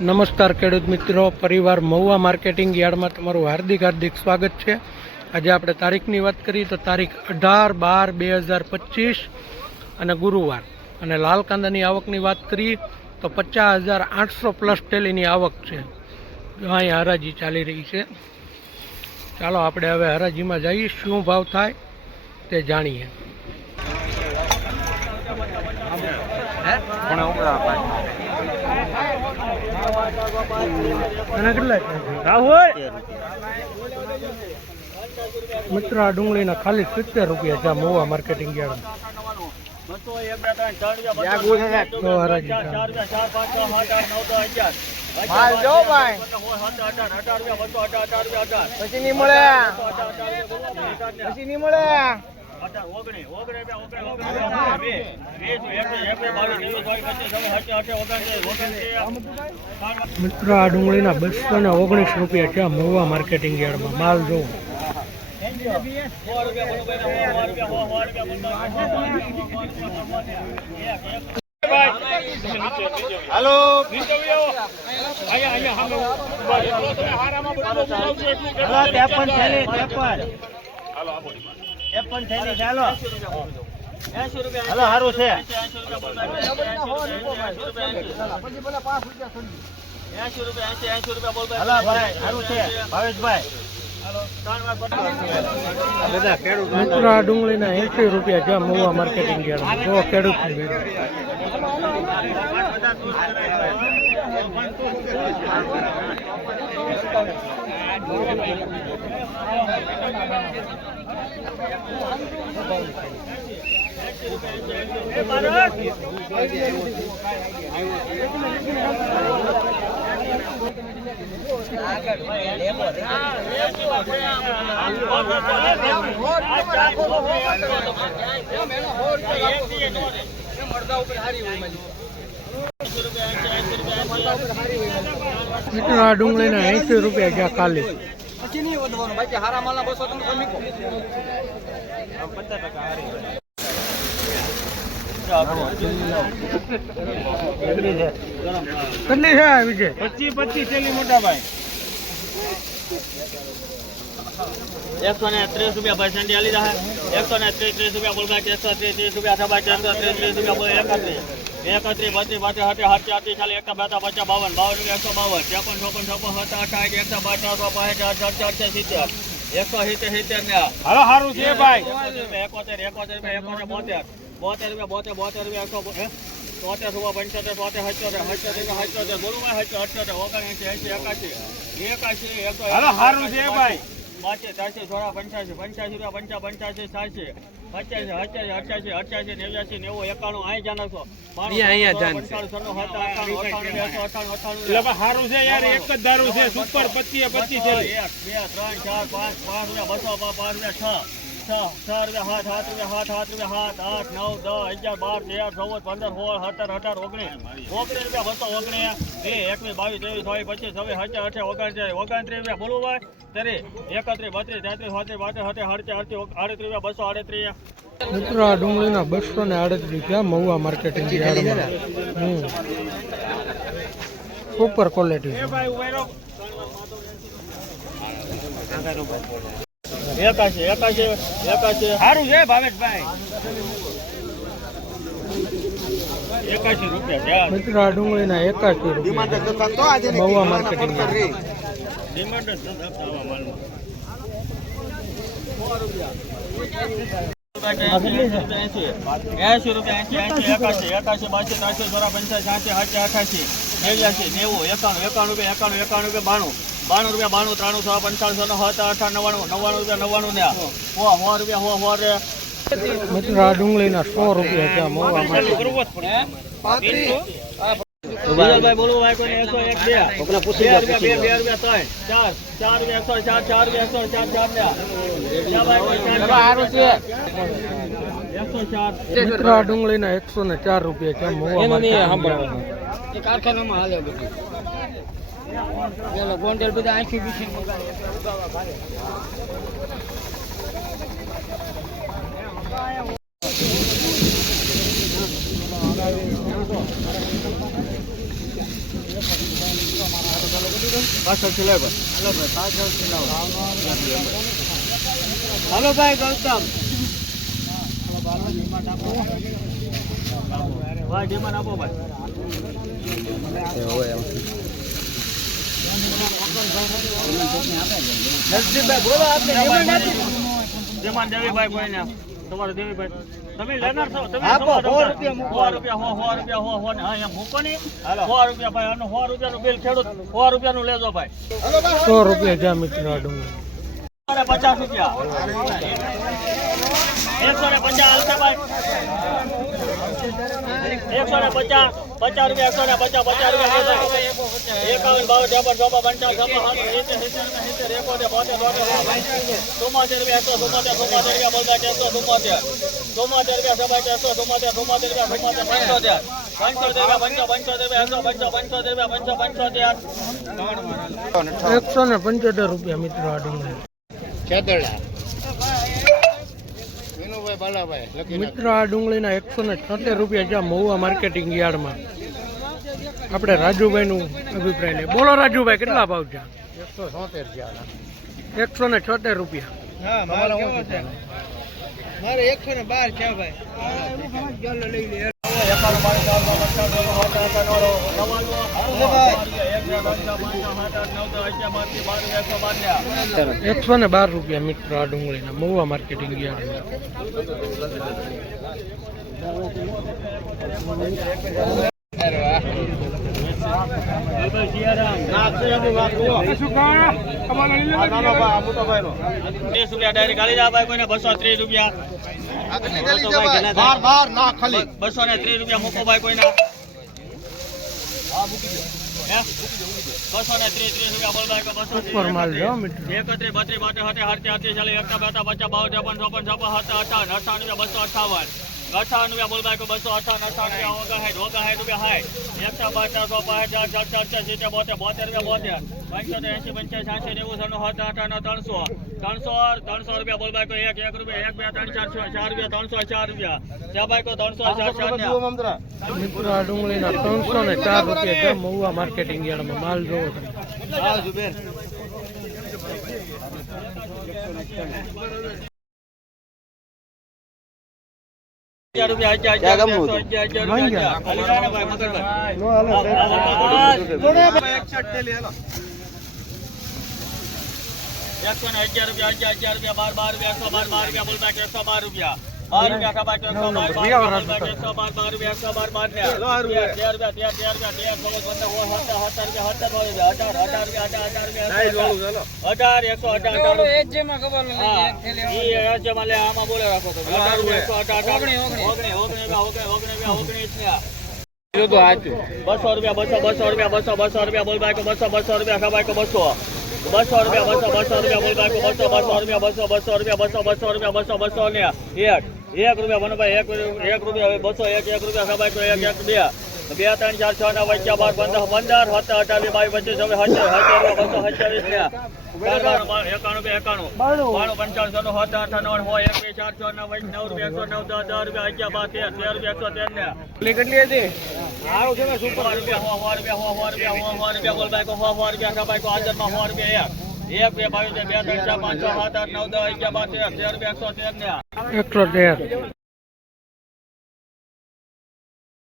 નમસ્કાર ખેડૂત મિત્રો. પરિવાર મહુવા માર્કેટિંગ યાર્ડમાં તમારું હાર્દિક હાર્દિક સ્વાગત છે. આજે આપણે તારીખની વાત કરીએ તો તારીખ અઢાર બાર બે હજાર પચીસ અને ગુરુવાર. અને લાલ કાંદાની આવકની વાત કરીએ તો પચાસ હજાર આઠસો પ્લસ ટેલીની આવક છે. અહીંયા હરાજી ચાલી રહી છે. ચાલો આપણે હવે હરાજીમાં જઈએ. શું ભાવ થાય તે જાણીએ. મિત્ર, આ ડુંગળીના ખાલી સિત્તેર રૂપિયા છે મોવા માર્કેટિંગ યાર્ડ પછી નહીં મળે. પછી નહીં મળે. મિત્રો આ ડુંગળીના બસો ને ઓગણીસ રૂપિયા છે આ મોવા માર્કેટિંગ યાર્ડમાં. માલ જોવો. હેલો. ત્રેપન ત્રેપન ત્રેપન થેલી ચાલો. સારું છે. હાલો ભાઈ સારું છે. ભાવેશભાઈ. મિત્રો આ ડુંગળીના એસી રૂપિયા આ મોવા માર્કેટિંગ ગયા જો ખેડૂત મિત્રો આ ડુંગળીના એંસી રૂપિયા ગયા ખાલી. પછી નહીં વધવાનું. બાકી હારા માલના બસો તમે સમીકો કેટલી છે આ વિજય પચીસ પચીસ થેલી મોટા ભાઈ એકસો ને ત્રીસ રૂપિયા ભાઈ સંડી આલી રહ્યા એકસો ને ત્રીસ ત્રીસ રૂપિયા બોલ ભાઈ એકસો ત્રીસ ત્રીસ રૂપિયા થવા ચારસો ત્રીસ ત્રીસ રૂપિયા બોલ એકત્રીસ એકત્રીસ બત્રીસ બત્રીસ હાથે હાથ ચારથી ચાલી એકસો બેતા પચાસ બાવન બાવન રૂપિયા એકસો બાવન ત્રેપન ચોપન છપ્પન સત્તર અઠાવીસ એકસો પચાસ પાંચ અઠાર ચારસો સિત્તેર એકસો સિત્તેર સિત્તેર ને હાલો સારું છે ભાઈ. એકોતેર એકોતેર રૂપિયા એકોતેર બોતેર. બોતેર રૂપિયા બોતેર બોતેર રૂપિયા એકસો તોતેર રૂપિયા પંચોતેર તોતેર હચોતેર હચોતેર હચોતેર બોલું ભાઈ હચો હચોતેર ઓગણએંસી એસી એકાસી એકાસી એકસો સારું છે ભાઈ. પાંચે ચારસો સોળા પંચ્યાસી પંચ્યાસી રૂપિયા પંચા પંચ્યાસી સાસી પચાસી અઠ્યાસી અઠ્યાસી અઠ્યાસી નેવ્યાસી નેવું એકાણું અહીં જાણો છો સારું યાર એક જ દારૂ છે સુપર પચીસ પચીસ છે. એક બે ત્રણ ચાર પાંચ પાંચ રૂપિયા બસો પાંચ રૂપિયા છ. છ છ રૂપિયા સાત સાત રૂપિયા સાત સાત રૂપિયા સાત આઠ નવ દસ અગિયાર બાર તેર ચૌદ પંદર સોળ સત્તર અઢાર ઓગણીસ ઓગણીસ રૂપિયા બસો ઓગણીસ બે એકવીસ બાવીસ ત્રેવીસ ચોવીસ પચીસ છવ્વીસ સત્તર અઠે ઓગણત્રીસ ઓગણત્રીસ રૂપિયા બોલવું ભાઈ તેરી એકત્રીસ બત્રીસ તેત્રીસ પાંત્રીસ બાત્રીસ સત્તર અડતી અડતી અડત્રીસ રૂપિયા બસો અડત્રીસ મિત્રો આ ડુંગળીના બસો ને આડત્રીસ રૂપિયા મહુવા માર્કેટિંગ સુપર ક્વોલિટી એકાશી એકાશી એકાશી. સારું છે ભાવેશભાઈ. એકાશી રૂપિયા મિત્રો આ ડુંગળીના એકાસી રૂપિયા મહુવા માર્કેટિંગ ડિમાન્ડ જ નથી આવા માલમાં. એસી રૂપિયા એસી એસી એકાશી એકાશી બાસી ત્રાસી ચોરા પંચાસી સાસી સાચી અઠાસી નેવ્યાસી નેવું એકાણું એકાણું રૂપિયા એકાણું એકાણું રૂપિયા બાણું. બાણું રૂપિયા બાણું ત્રાણું સો પંચાણસો નો હતા અઠા નવ્વાણું નવ્વાણું રૂપિયા નવ્વાણું ને હો સો રૂપિયા હો સો રે. મિત્રો આ ડુંગળીના સો રૂપિયા ત્યાં મોવા માટે. બોલવું કોઈને એકસો એક બે બે રૂપિયા બે બે રૂપિયા ત્રણ ચાર ચાર રૂપિયા એકસો ચાર ચાર રૂપિયા એકસો ચાર ચાર ને જ્યાં ભાઈ કોઈ ચાર એકસો ચાર મિત્રો આ ડુંગળીના એકસો ને ચાર રૂપિયા કેમ. એ કારખાનામાં હાલે બધું. ગોંડલ બધા આંખી બીખી પાછળથી હલો હાલો ભાઈ ગૌતમ ભાઈ ડિમાન્ડ આપો ભાઈ નરસિંહભાઈ બોલો આપણે ડિમાન્ડ આપી ડિમાન્ડ દેવીભાઈ તમે લેનાર છો તમે. રૂપિયા મૂકો. સો રૂપિયા હો સો રૂપિયા હો હો ને હા અહીંયા મૂકો ને રૂપિયા ભાઈ આનું સો રૂપિયાનું બિલ ખેડૂત સો રૂપિયાનું લેજો ભાઈ સો રૂપિયા જા મિત્રો પચાસ રૂપિયા. એકસો ને પચાસ હાલશે ભાઈ. એકસો ને પચાસ રૂપિયા, એકસો ને પચાસ રૂપિયા. એકાવન, બાવન ત્રેપન ચોપન, પંચાવન સાઠ સિત્તેર એકોતેર, બોતેર ચુમ્મોતેર રૂપિયા, એકસો ચુમ્મોતેર ચુમ્મોતેર પંચોતેર. એકસો ને પંચોતેર રૂપિયા, મિત્રો મિત્રો આ ડુંગળીના એકસો ને છોતેર રૂપિયા જ્યાં મહુવા માર્કેટિંગ યાર્ડમાં. આપણે રાજુભાઈનું અભિપ્રાય લે બોલો રાજુભાઈ કેટલા ભાવ છે? એકસો ને છોતેર રૂપિયા. હા મારે કેવો છે? મારે એકસો ને બાર છે ભાઈ એકસો ને બાર રૂપિયા મિત્રો આ ડુંગળીના. મહુવા માર્કેટિંગ ગયા કોઈને બસો ત્રીસ રૂપિયા બસો ને ત્રીસ રૂપિયા મૂકો ભાઈ કોઈ હે? બસો ને ત્રીસ ત્રીસ રૂપિયા બોલ ભાઈ કે બસો એકત્રીસ બત્રીસ બાટે હાથે હાથે હાથે ચાલે એકતા બેતા પચાસ બાવન ત્રેપન ચોપન છપ્પન સત્તર અઠાવન અઠાવન રૂપિયા બસો અઠાવન અઠાવન રૂપિયા બોલ ભાઈ કે બસો અઠાવન અઠાવન રૂપિયા ઓગણ ઓગણ સાઠ રૂપિયા હાય. એકસો બાટા સો પાંચ ચાર ચાર ચાર ચાર સિત્તેર બોતેર બોતેર રૂપિયા બોતેર પંચોતેર એસી પંચાસ સાતસો નેવું સનું સત્તર અઠાવન ત્રણસો. ત્રણસો ત્રણસો રૂપિયા બોલ ભાઈ કોઈ એક એક રૂપિયા એક બે ત્રણ ચાર ચાર રૂપિયા ત્રણસો ચાર રૂપિયા. ચાર ભાઈ કોઈ ત્રણસો ચાર ચાર ને ડુંગળીના ત્રણસો ને ચાર રૂપિયા મહુવા માર્કેટિંગ યાર્ડમાં માલ જોવો એકસો ને અગિયાર રૂપિયા અગિયાર અગિયાર રૂપિયા બાર બાર રૂપિયા એકસો બાર બાર રૂપિયા બોલ કે એકસો બાર રૂપિયા. બાર રૂપિયા ખબર બાર બાર રૂપિયા બોલતા કે એકસો બાર બાર રૂપિયા એકસો બાર બાર ને તેર રૂપિયા તેર તેર રૂપિયા તેર ચૌદ પંદર સોળ સત્તર સત્તર રૂપિયા સત્તર બોલ અઢાર અઢાર રૂપિયા અઢાર અઢાર રૂપિયા અઢાર એકસો અઢાર અઢાર ખબર હા ઈ લે આમાં બોલે રાખો તો અઢાર એકસો અઢાર અઢાર ઓગણી ઓગણી ઓગણી ઓગણી ઓગણી ઓગણીસ ને બસો રૂપિયા બસો બસો રૂપિયા બસો બસો રૂપિયા બોલ બાઈકો બસો બસો રૂપિયા ખબર કો બસો બસો રૂપિયા બસો બસો રૂપિયા બોલ બાઈકો બસો બસો રૂપિયા બસો બસો રૂપિયા બસો બસો રૂપિયા બસો બસો ને એક એક રૂપિયા બનભાઈ એક રૂપિયા- એક રૂપિયા બસો એક એક રૂપિયા ખબર તો એક એક બે. બે ત્રણ ચાર છ ના વચ્ચે બાર પંદર પંદર સત્તર અઠાવીસ બાવીસ પચીસ હવે હજાર બસો સત્યાવીસ ને. એકાણું બે એકાણું. બાણું પંચાવન સત્તર સત્તર અઠાવન હોય એક બે ચાર છ નવ નવ રૂપિયા એકસો નવ દસ દસ રૂપિયા અગિયાર બાર તેર તેર રૂપિયા એકસો તેર ને. કેટલી હતી? સારું છે સુપર. રૂપિયા સો સો રૂપિયા સો હો રૂપિયા હો હો રૂપિયા બોલ બાઈકો સો સો રૂપિયા કા બાઈકો હાજરમાં હો રૂપિયા એક. એક, બે બાવીસ બે, ત્રણ, ચાર, પાંચ નવ, દસ, અગિયાર, બાર, તેર તેર તેર ને એકસો તેર.